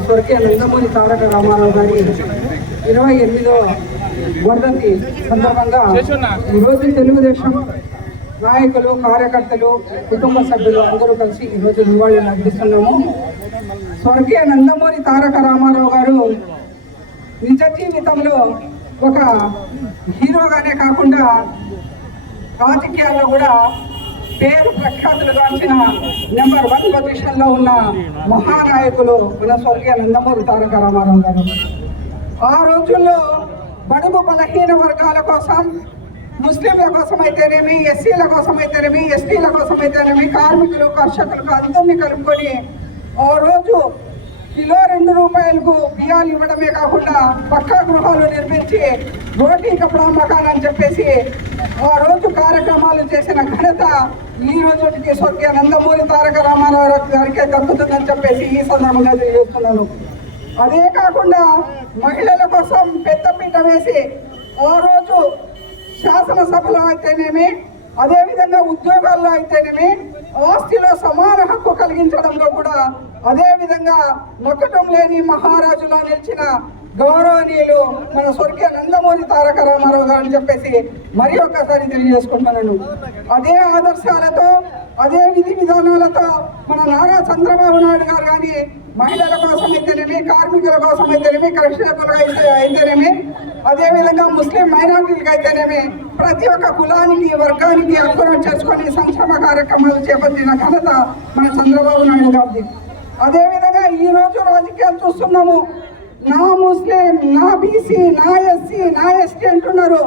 స్వర్గీయ నందమూరి తారక రామారావు గారి ఇరవై ఎనిమిదో వర్ధంతి సందర్భంగా ఈరోజు తెలుగుదేశం నాయకులు కార్యకర్తలు కుటుంబ సభ్యులు అందరూ కలిసి ఈరోజు నివాళులు అర్పిస్తున్నాము. స్వర్గీయ నందమూరి తారక రామారావు గారు నిజ జీవితంలో ఒక హీరోగానే కాకుండా రాజకీయాల్లో కూడా పేరు ప్రఖ్యాతులుగాంచిన నెంబర్ వన్ పొజిషన్లో ఉన్న మహానాయకులు మన స్వర్గీయ నందమూరి తారక రామారావు గారు. ఆ రోజుల్లో బడుగు బలహీన వర్గాల కోసం ముస్లింల కోసం అయితేనేమి ఎస్సీల కోసం అయితేనేమి ఎస్టీల కోసం అయితేనేమి కార్మికులు కర్షకులకు అందరినీ కలుపుకొని ఆ రోజు కిలో రెండు రూపాయలకు బియ్యాలు ఇవ్వడమే కాకుండా పక్కా గృహాలు నిర్మించి రోటీ కపడా మకాన్ అని చెప్పేసి ఆ రోజు కార్యక్రమాలు చేసిన ఘనత ఈ రోజుకి స్వర్గీయ నందమూరి తారక రామారావు గారికే దక్కుతుందని చెప్పేసి ఈ సందర్భంగా తెలియజేస్తున్నాను. అదే కాకుండా మహిళల కోసం పెద్దపీట వేసి ఆ రోజు శాసనసభలో అయితేనేమి అదేవిధంగా ఉద్యోగాల్లో అయితేనేమి ఆస్తిలో సమాన హక్కు కలిగించడం అదేవిధంగా అదే విధంగా లేని మహారాజులా నిలిచిన గౌరవనీయులు మన స్వర్గీయ నందమూరి తారక రామారావు గారు అని చెప్పేసి మరి ఒక్కసారి తెలియజేసుకుంటున్నాను. అదే ఆదర్శాలతో అదే విధి విధానాలతో మన నారా చంద్రబాబు నాయుడు గారు కానీ మహిళల కోసం అయితేనేమి కార్మికుల కోసం అయితేనేమి కర్షకులకు అయితే అయితేనేమి అదేవిధంగా ముస్లిం మైనార్టీలకు అయితేనేమి ప్రతి ఒక్క కులానికి వర్గానికి అర్థం చేసుకొని సంక్షేమ కార్యక్రమాలు చేపట్టిన ఘనత మన చంద్రబాబు నాయుడు గారిది. అదేవిధంగా ఈ రోజు రాజకీయాలు చూస్తున్నాము. నా ముస్లిం నా బీసీ నా ఎస్సీ నా ఎస్టీ అంటున్నారు.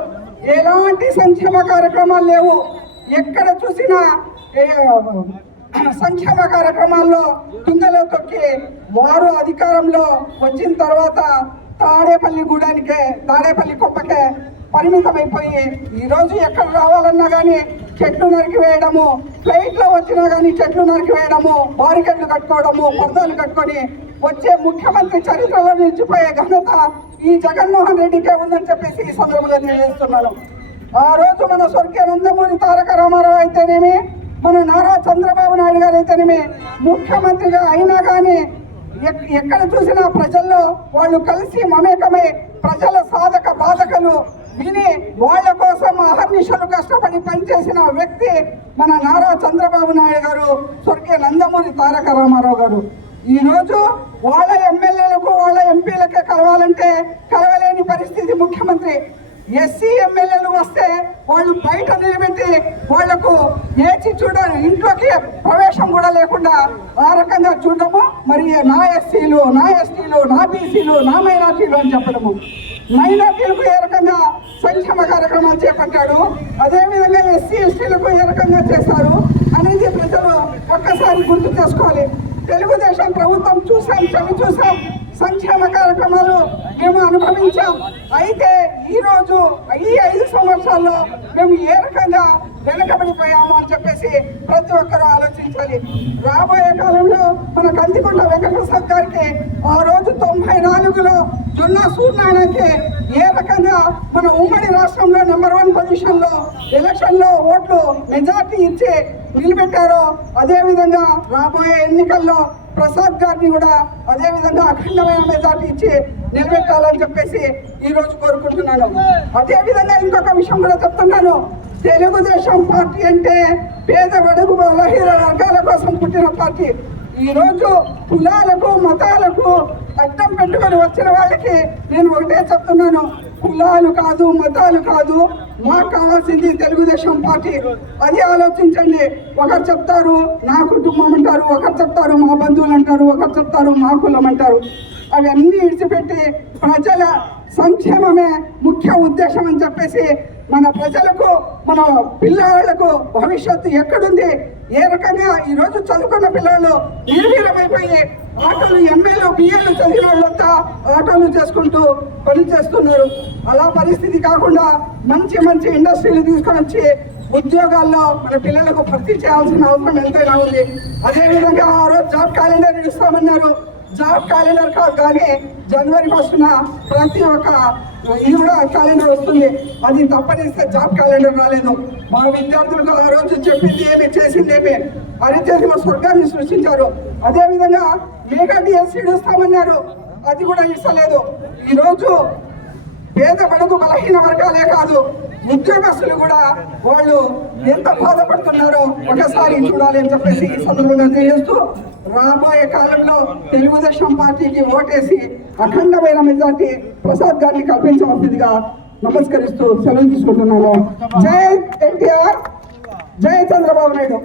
ఎలాంటి సంక్షేమ కార్యక్రమాలు లేవు. ఎక్కడ చూసినా సంక్షేమ కార్యక్రమాల్లో తుంగలో తొక్కి వారు అధికారంలో వచ్చిన తర్వాత తాడేపల్లి గూడానికే తాడేపల్లి కుప్పకే పరిమితమైపోయి ఈరోజు ఎక్కడ రావాలన్నా కానీ చెట్లు నరికి వేయడము ఫ్లైట్లో వచ్చినా కానీ చెట్లు నరికి వేయడము బారికెట్లు కట్టుకోవడము పర్దాలు కట్టుకొని వచ్చే ముఖ్యమంత్రి చరిత్రలో నిలిచిపోయే ఘనత ఈ జగన్మోహన్ రెడ్డికే ఉందని చెప్పేసి ఈ సందర్భంగా తెలియజేస్తున్నాను. ఆ రోజు మన స్వర్గీయ నందమూరి తారక రామారావు అయితేనేమి మన నారా చంద్రబాబు నాయుడు గారు అయితేనేమి ముఖ్యమంత్రిగా అయినా కానీ ఎక్- ఎక్కడ చూసినా ప్రజల్లో వాళ్ళు కలిసి మమేకమై ప్రజల సాధక బాధకలు విని వాళ్ళ కోసం అహర్నిశలు కష్టపడి పనిచేసిన వ్యక్తి మన నారా చంద్రబాబు నాయుడు గారు స్వర్గీయ నందమూరి తారక రామారావు గారు. ఈరోజు వాళ్ళ ఎమ్మెల్యేలకు వాళ్ళ ఎంపీలకే కలవాలంటే కలవలేని పరిస్థితి ముఖ్యమంత్రి ఎస్సీ ఎమ్మెల్యేలు వస్తే వాళ్ళు బయట నిలబెట్టి వాళ్ళకు ఏచి చూడ ఇంట్లోకి ప్రవేశం కూడా లేకుండా ఆ రకంగా చూడటము మరి నా ఎస్సీలు నా ఎస్టీలు నా బీసీలు నా మైనార్టీలు అని చెప్పడము. మైనార్టీలకు ఏ రకంగా సంక్షేమ కార్యక్రమాలు చేపట్టాడు అదేవిధంగా ఎస్సీ ఎస్టీలకు ఏ రకంగా చేశారు అనేది ప్రజలు ఒక్కసారి గుర్తు చేసుకోవాలి. తెలుగుదేశం ప్రభుత్వం చూసాం చవి చూసాం సంక్షేమ కార్యక్రమాలు మేము అనుభవించాం. అయితే ఈ రోజు ఈ ఐదు సంవత్సరాల్లో మేము ఏ రకంగా వెనకబడిపోయాము అని చెప్పేసి ప్రతి ఒక్కరూ ఆలోచించాలి. రాబోయే కాలంలో మన కందికొండ వెంకటప్రసాద్ గారికి ఆ రోజు తొంభై నాలుగులో జొన్న సూర్యనారాయణకి ఏ రకంగా మన ఉమ్మడి రాష్ట్రంలో నెంబర్ వన్ పొజిషన్లో ఎలక్షన్లో ఓట్లు మెజార్టీ ఇచ్చి నిలబెట్టారో అదే విధంగా రాబోయే ఎన్నికల్లో ప్రసాద్ గారిని కూడా అదే విధంగా అఖండమైన మెజార్టీ ఇచ్చి నిలబెట్టాలని చెప్పేసి ఈ రోజు కోరుకుంటున్నాను. అదే విధంగా ఇంకొక విషయం కూడా చెప్తున్నాను. తెలుగుదేశం పార్టీ అంటే పేద బడుగు బలహీన వర్గాల కోసం పుట్టిన పార్టీ. ఈ రోజు కులాలకు మతాలకు అడ్డం పెట్టుకొని వచ్చిన వాళ్ళకి నేను ఒకటే చెప్తున్నాను. కులాలు కాదు మతాలు కాదు మాకు కావాల్సింది తెలుగుదేశం పార్టీ. అది ఆలోచించండి. ఒకరు చెప్తారు నా కుటుంబం అంటారు ఒకరు చెప్తారు మా బంధువులు అంటారు ఒకరు చెప్తారు మా కులం అంటారు. అవన్నీ విడిచిపెట్టి ప్రజల సంక్షేమమే ముఖ్య ఉద్దేశం అని చెప్పేసి మన ప్రజలకు మన పిల్లలకు భవిష్యత్తు ఎక్కడుంది? ఏ రకంగా ఈరోజు చదువుకున్న పిల్లలు నిర్వీరమైపోయి ఆటోలు ఎంఏలు బిఏలు చదివిన వాళ్ళంతా ఆటోలు చేసుకుంటూ పని చేస్తున్నారు. అలా పరిస్థితి కాకుండా మంచి మంచి ఇండస్ట్రీలు తీసుకొని వచ్చి ఉద్యోగాల్లో మన పిల్లలకు భర్తీ చేయాల్సిన అవసరం ఎంతైనా ఉంది. అదేవిధంగా ఆ రోజు జాబ్ క్యాలెండర్ ఇస్తామన్నారు. జాబ్ క్యాలెండర్ కాదు కానీ జనవరి ఫస్ట్న ప్రతి ఒక్క ఇది కూడా క్యాలెండర్ వస్తుంది. అది తప్పనిస్తే జాబ్ క్యాలెండర్ రాలేదు. మా విద్యార్థులకు ఆ రోజు చెప్పింది ఏమి చేసింది ఏమి? అరిచేతిలో స్వర్గాన్ని సృష్టించారు. అదేవిధంగా మేఘా డిఎస్సీ ఇస్తామన్నారు. అది కూడా ఇస్తలేదు. ఈరోజు పేద బడుగు బలహీన వర్గాలే కాదు ఉద్యోగస్తులు కూడా వాళ్ళు ఎంత బాధపడుతున్నారో? ఒకసారి చూడాలి అని చెప్పేసి ఈ సందర్భంగా తెలియజేస్తూ రాబోయే కాలంలో తెలుగుదేశం పార్టీకి ఓటేసి అఖండమైన మెజార్టీ ప్రసాద్ గారిని కల్పించవలసిందిగా నమస్కరిస్తూ సెలవు తీసుకుంటున్నాను. జై ఎన్టీఆర్ జై చంద్రబాబు నాయుడు.